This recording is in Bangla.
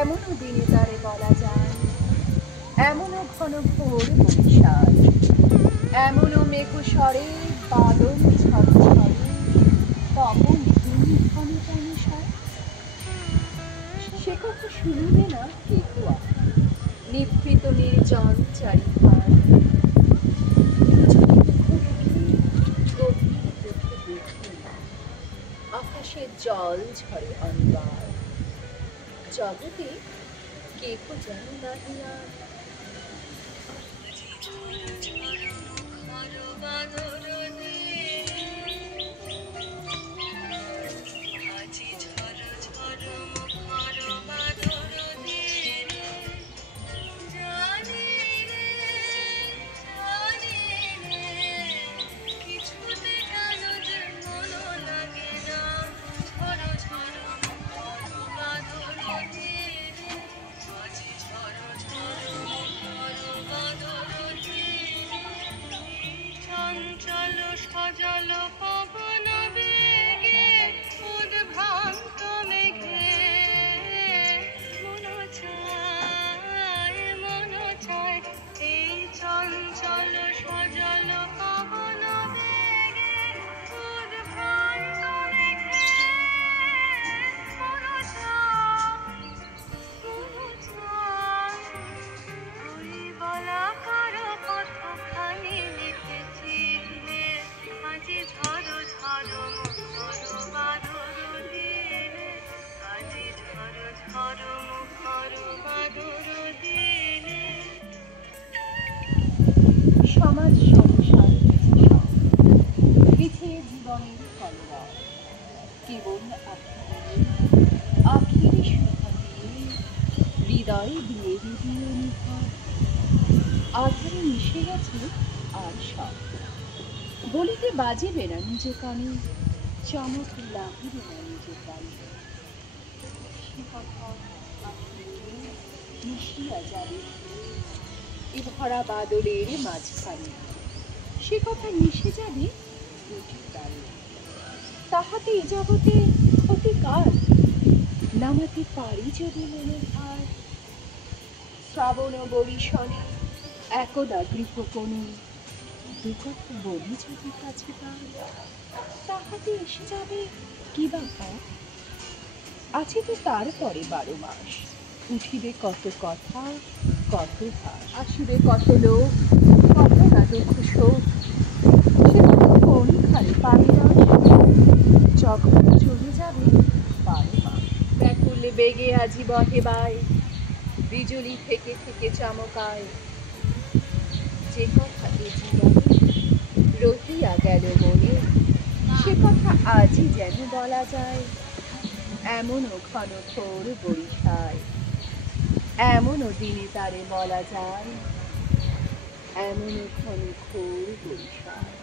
এমনও দিনে তারে বলা যায়, এমনও ঘন ঘোর বরিশাল, এমনও মেঘস্বরে বাদল ঝড় ঝড়ে তপন হিম ঘন তনুষায়। সে কথা শুনিবে না কেহ আর, নিভৃত নির্জন চারিধার। যদি দুঃখ রাখি গভীর চোখে দেখি, আকাশের জল ঝরে অনিবার। জগতে কেহ যেন নাহি আর। চঞ্চল সজল পবন বেগে উদ্ভ্রান্ত মেঘে মন চায় এই চঞ্চল সজল পবন বেগে উদ্ভ্রান্ত মেঘে মন চায় ওই বলাকার কতখানি লিখেছিলে আজি ঝড় ঝড় মুখর বাদর দিনে আজি ঝড় ঝড় মুখর বাদর দিনে। সমাজ সংসার পিছিয়ে জীবনের কলরব, কেবল আখির সুধা দিয়ে হৃদয় দিয়ে দিদি অনুভব। আধারে মিশে গেছে আর সব, বলিতে বাজিবে না নিজ কানে, চমক লাগিবে না নিজ প্রাণে। সে কথা মিশিয়া যাবে এ ভরা বাদলের মাঝখানে, সে কথা মিশে যাবে দুটি প্রাণে। তাহাতে এ জগতে ক্ষতি কার, নামাতে পারি যদি মনের ভার। শ্রাবণ বরিশনে একদা গৃহকোণে দুকথা বলি যদি কাছে পাই, তাহাতে এসে যাবে কি বা পার। আছে তো তারপরে 12 মাস, উঠিবে কত কথা কত ভাস, আসিবে কত লোক কত না দুঃখ শোক, সে কথা কোনখানে পাবে না। যখন চলে যাবে 12 মাস, ব্যাকুল বেগে আজি বহে বাই, বিজুলি থেকে থেকে চমকায়। যে কথা এ জীবনে রহিয়া গেল মনে, সে কথা আজই যেন বলা যায়। এমনও ঘন ঘোর বরিশায়, এমনও দিনে তারে বলা যায়, এমনও ঘন ঘোর বরিশায়।